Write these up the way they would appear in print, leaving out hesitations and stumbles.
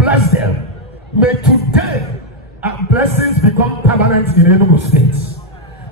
bless them. May today blessings become permanent in Enugu State.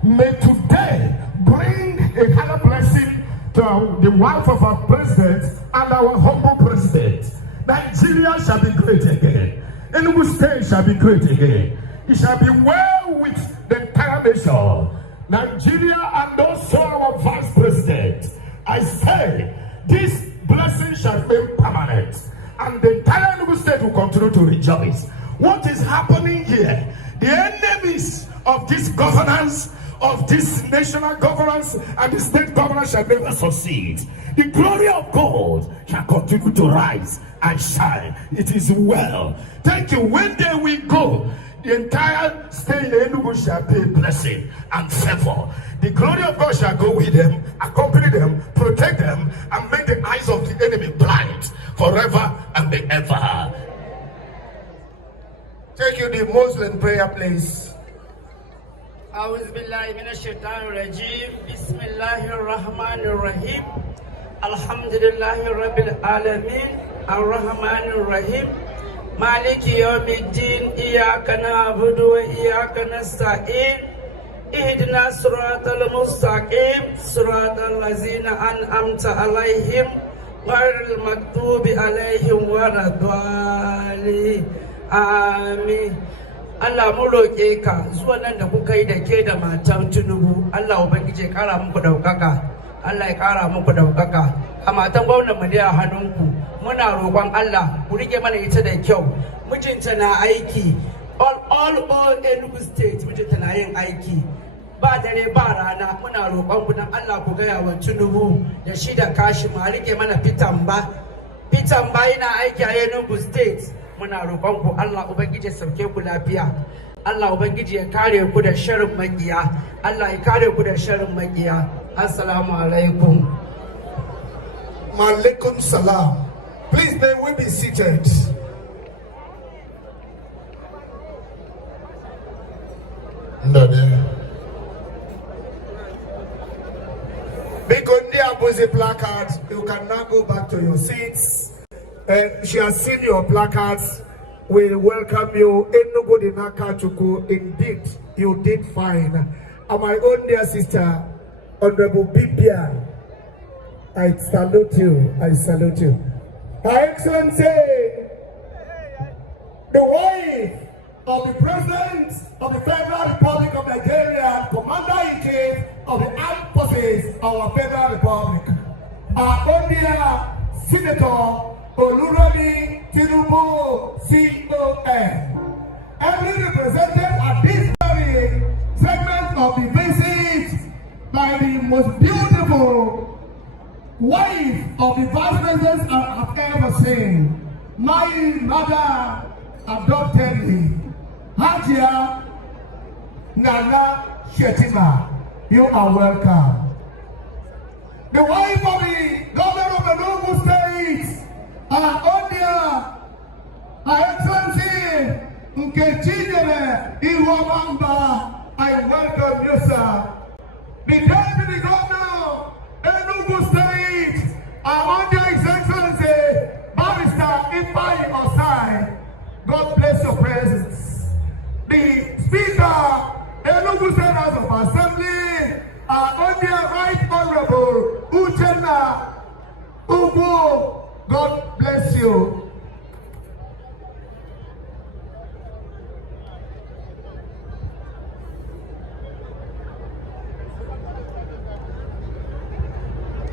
May today bring a higher blessing to the wife of our president and our humble president. Nigeria shall be great again. Enugu State shall be great again. It shall be well with the entire nation. Nigeria and also our vice president. I say, this blessing shall be permanent. And the entire Enugu State will continue to rejoice. What is happening here? The enemies of this governance, of this national governance and the state governance shall never succeed. The glory of God shall continue to rise and shine. It is well. Thank you. When there we go, the entire state in Enugu shall be a blessing and favor. The glory of God shall go with them, accompany them, protect them, and make the eyes of the enemy blind forever and ever. Take you the Muslim prayer, please. أعوذ بالله من الشيطان الرجيم بسم الله الرحمن الرحيم الحمد لله رب العالمين الرحمن الرحيم مالك يوم الدين إياك نعبد وإياك نستعين اهدنا الصراط المستقيم صراط الذين أنعمت عليهم غير المغضوب عليهم ولا الضالين آمين. Allah mu roƙe ka zuwa nan da kuka yi da ke da matan Tinubu, Allah ubangiji ya ƙara muku ɗaukaka, Allah ya ƙara muku ɗaukaka. A matan gwamnan mu da hannunku, muna roƙon Allah ku rike mana ita da kyau. Mijinta na aiki, all Enugu State mijinta na yin aiki. Ba dare ba rana muna roƙon ku dan Allah ku gaya wa Tinubu da shi da kashi ma rike mana fitan ba yana aiki a Enugu State. Muna roƙon ku Allah ubangiji ya sauke ku lafiya. Allah ubangiji ya kare ku da sharrin makiya. Allah ya kare ku da sharrin makiya. Assalamu alaikum. Malikum salam. Please may we be seated. Bikondi Abuzi placard, you can now go back to your seats. She has seen your placards. We welcome you. Enugu Dinaka Chuku. Indeed, you did fine. And my own dear sister, Honorable Bibia, I salute you. I salute you. Her Excellency, the wife of the President of the Federal Republic of Nigeria, Commander-in-Chief of the Armed Forces of our Federal Republic, our own dear Senator Oluremi Tinubu, CON. Every represented at this very segment of the visit by the most beautiful wife of the Vice President I have ever seen. My mother adopted me, Hajia Nana Shetima. You are welcome. The wife of the governor of Enugu State, our dear, Her Excellency Nkechinyere Mbah, I welcome you, sir. The Deputy Governor, Enugu State, our dear His Excellency Barrister Ifeanyi Osai, God bless your presence. The Speaker, Enugu State House of Assembly, our dear Right Honorable Uchenna Ugo, God bless you.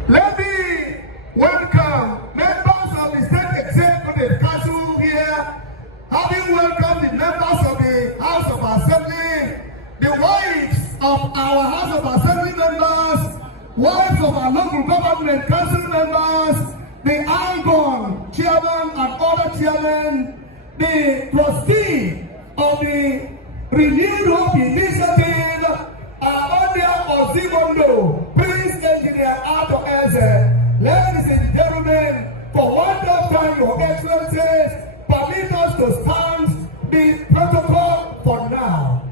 Let me welcome members of the State Executive Council here, having welcomed the members of the House of Assembly, the wives of our House of Assembly members, wives of our local government council members, the Angon chairman and other chairmen, the trustee of the Renewed Hope Initiative, Odia Ozimondo, Prince Engineer Arthur Eze. Ladies and gentlemen, for one more time, Your Excellencies, permit us to stand the protocol for now.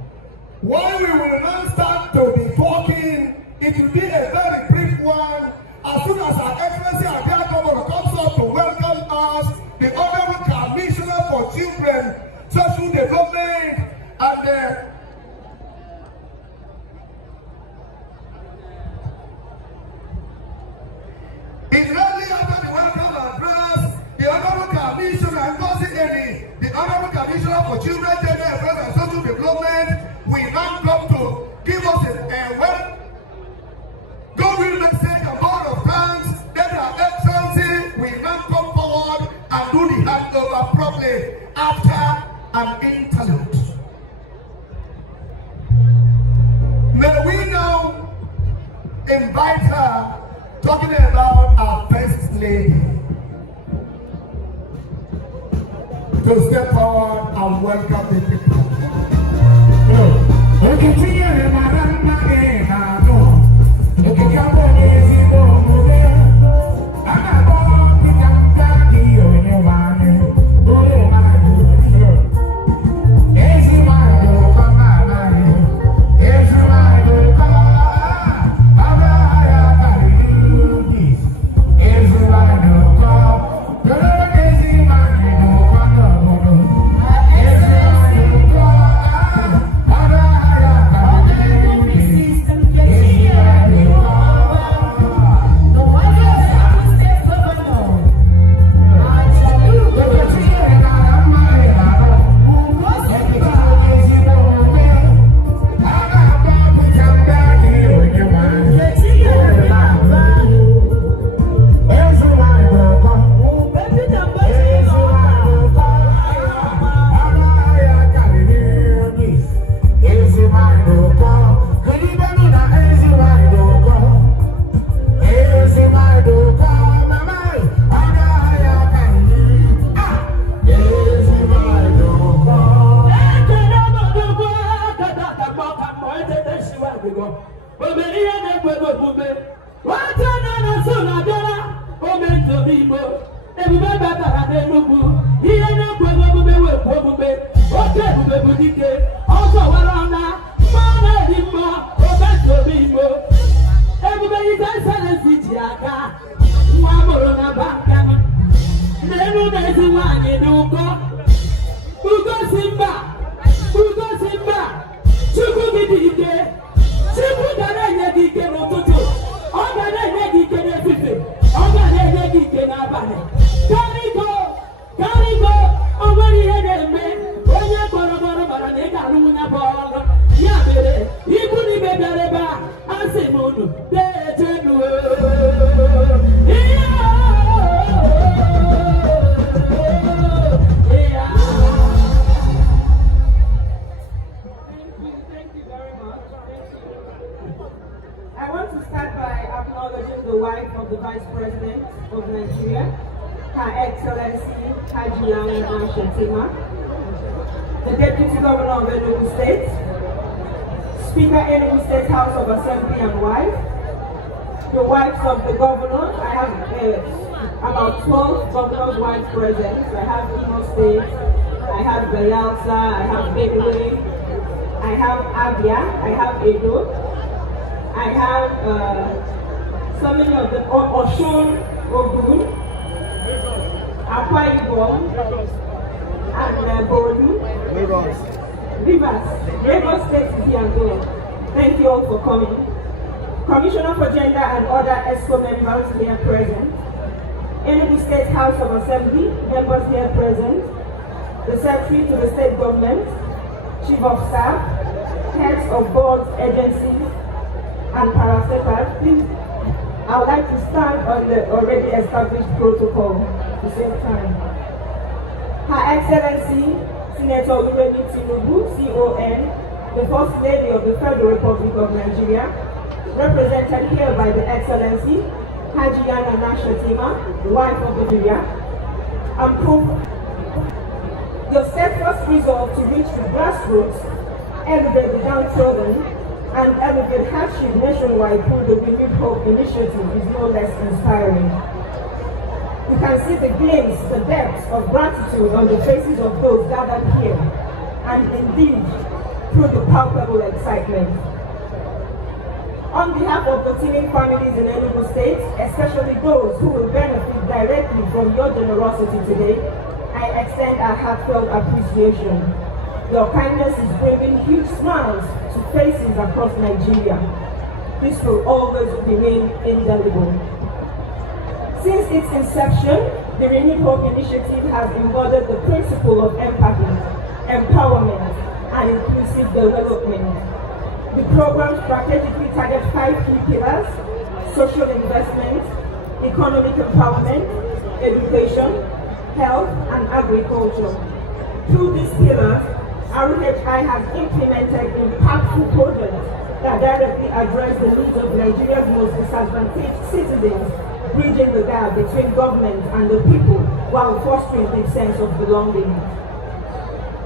While we will not start to be talking, it will be a very brief one. As soon as Our Excellency our dear Governor comes up to welcome us, the Honorable Commissioner for for children, social development, and immediately after the welcome address, the Honorable Commissioner the Honorable Commissioner for Children, Gender Affairs and Social Development will now come to give us a good message and word of thanks. Then Her Excellency will now come forward and do the handover properly after an interlude. May we now invite her, talking about our First Lady, to step forward and welcome the people. Nkechinyere Mbah Her Excellency Nkechinyere Mbah, the Deputy Governor of Enugu State, Speaker Enugu State House of Assembly and wife, the wives of the governors. I have about 12 governors' wives present. I have Imo State, I have Bayelsa, I have Benue, I have Abia, I have Edo, I have so many of them, Osun, Ogun, Akwa Ibom, and Borno, Rivers State is here as well. Thank you all for coming. Commissioner for Gender and other ESCO members here present. Enugu State House of Assembly members here present. The Secretary to the State Government, Chief of Staff, heads of boards, agencies, and parastatals. Please, I would like to stand on the already established protocol to save time. Her Excellency Senator Oluremi Tinubu, CON, the First Lady of the Federal Republic of Nigeria, represented here by the Excellency Nkechinyere Mbah, wife of the Nigeria, and prove your steadfast resolve to reach the grassroots, elevate the downtrodden, and elevate hardship nationwide through the Renewed Hope initiative is no less inspiring. You can see the glimpse, the depth of gratitude on the faces of those gathered here, and indeed, through the palpable excitement. On behalf of the teeming families in Enugu State, especially those who will benefit directly from your generosity today, I I extend a heartfelt appreciation. Your kindness is bringing huge smiles to faces across Nigeria. This will always remain indelible. Since its inception, the Renewed Hope Initiative has embodied the principle of empathy, empowerment, and inclusive development. The program strategically targets 5 key pillars: social investment, economic empowerment, education, health, and agriculture. Through these pillars, RHI has implemented impactful projects that directly address the needs of Nigeria's most disadvantaged citizens, bridging the gap between government and the people while fostering a sense of belonging.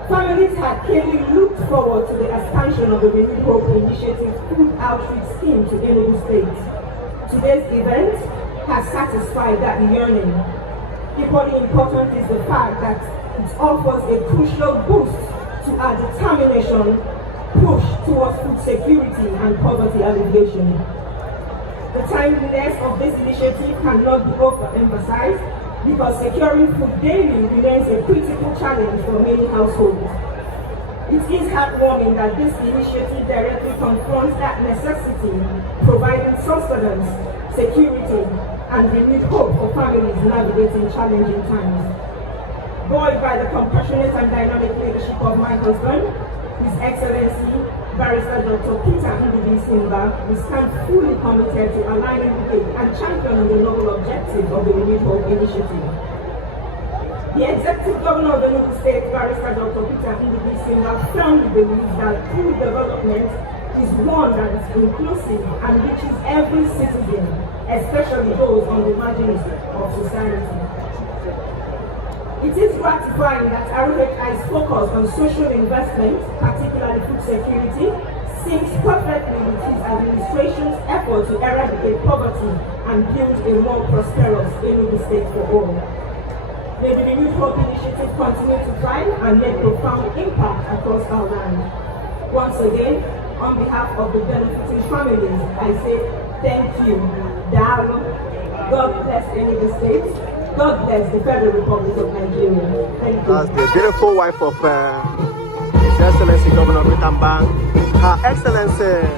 Families had clearly looked forward to the expansion of the Renewed Hope Initiative food outreach scheme to Enugu State. Today's event has satisfied that yearning. Equally important is the fact that it offers a crucial boost to our determination push towards food security and poverty alleviation. The timeliness of this initiative cannot be overemphasized because securing food daily remains a critical challenge for many households. It is heartwarming that this initiative directly confronts that necessity, providing sustenance, security, and renewed hope for families navigating challenging times. Buoyed by the compassionate and dynamic leadership of my husband, His Excellency Barrister Dr. Nkechinyere Mbah, we stand fully committed to aligning with and championing the noble objectives of the Renewed Hope Initiative. The Executive Governor of the Enugu State, Barrister Dr. Nkechinyere Mbah, firmly believes that true development is one that is inclusive and reaches every citizen, especially those on the margins of society. It is gratifying that RHI's focus on social investment, particularly food security, syncs perfectly with his administration's effort to eradicate poverty and build a more prosperous Enugu State for all. May the Renewed Hope Initiative continue to thrive and make profound impact across our land. Once again, on behalf of the benefiting families, I say thank you. God bless Enugu State. God bless the Federal Republic of Nigeria. Thank you. That's the beautiful wife of His Excellency Governor Mbah, Her Excellency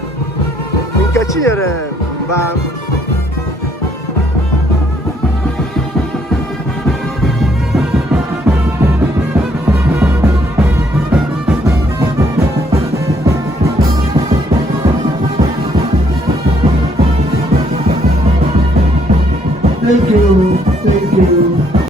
Nkechinyere Mbah.